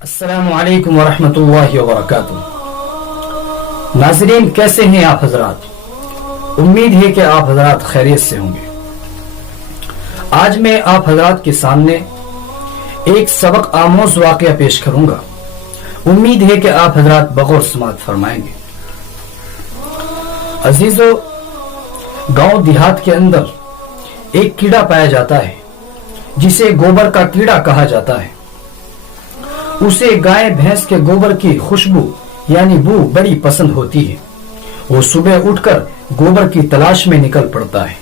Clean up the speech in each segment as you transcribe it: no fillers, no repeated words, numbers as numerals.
السلام علیکم ورحمۃ اللہ وبرکاتہ۔ ناظرین، کیسے ہیں آپ حضرات؟ امید ہے کہ آپ حضرات خیریت سے ہوں گے۔ آج میں آپ حضرات کے سامنے ایک سبق آموز واقعہ پیش کروں گا۔ امید ہے کہ آپ حضرات بغور سماعت فرمائیں گے۔ عزیزو، گاؤں دیہات کے اندر ایک کیڑا پایا جاتا ہے جسے گوبر کا کیڑا کہا جاتا ہے۔ اسے گائے بھینس کے گوبر کی خوشبو یعنی بو بڑی پسند ہوتی ہے۔ وہ صبح اٹھ کر گوبر کی تلاش میں نکل پڑتا ہے۔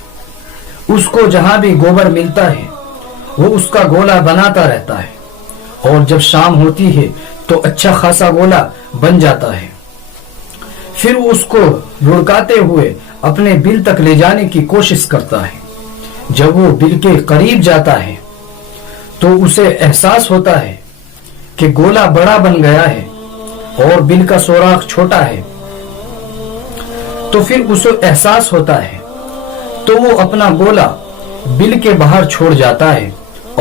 اس کو جہاں بھی گوبر ملتا ہے وہ اس کا گولا بناتا رہتا ہے، اور جب شام ہوتی ہے تو اچھا خاصا گولا بن جاتا ہے۔ پھر اس کو لڑکاتے ہوئے اپنے بل تک لے جانے کی کوشش کرتا ہے۔ جب وہ بل کے قریب جاتا ہے تو اسے احساس ہوتا ہے کہ گولا بڑا بن گیا ہے اور بل کا سوراخ چھوٹا ہے۔ تو پھر اسے احساس ہوتا ہے تو وہ اپنا گولا بل کے باہر چھوڑ جاتا ہے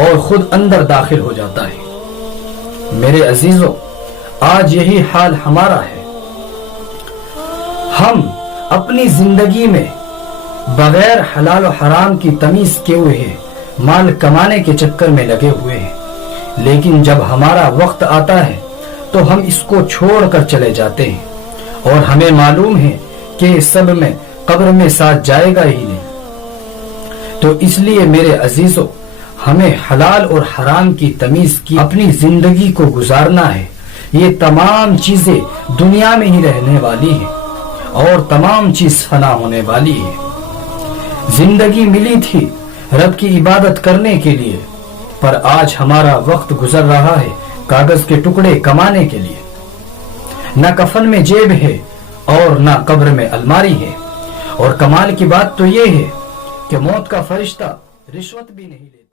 اور خود اندر داخل ہو جاتا ہے۔ میرے عزیزو، آج یہی حال ہمارا ہے۔ ہم اپنی زندگی میں بغیر حلال و حرام کی تمیز کیے ہوئے مال کمانے کے چکر میں لگے ہوئے ہیں، لیکن جب ہمارا وقت آتا ہے تو ہم اس کو چھوڑ کر چلے جاتے ہیں، اور ہمیں معلوم ہے کہ سب میں قبر میں ساتھ جائے گا ہی نہیں۔ تو اس لیے میرے عزیزو، ہمیں حلال اور حرام کی تمیز کی اپنی زندگی کو گزارنا ہے۔ یہ تمام چیزیں دنیا میں ہی رہنے والی ہیں اور تمام چیز فنا ہونے والی ہے۔ زندگی ملی تھی رب کی عبادت کرنے کے لیے، پر آج ہمارا وقت گزر رہا ہے کاغذ کے ٹکڑے کمانے کے لیے۔ نہ کفن میں جیب ہے اور نہ قبر میں الماری ہے، اور کمال کی بات تو یہ ہے کہ موت کا فرشتہ رشوت بھی نہیں لیتا۔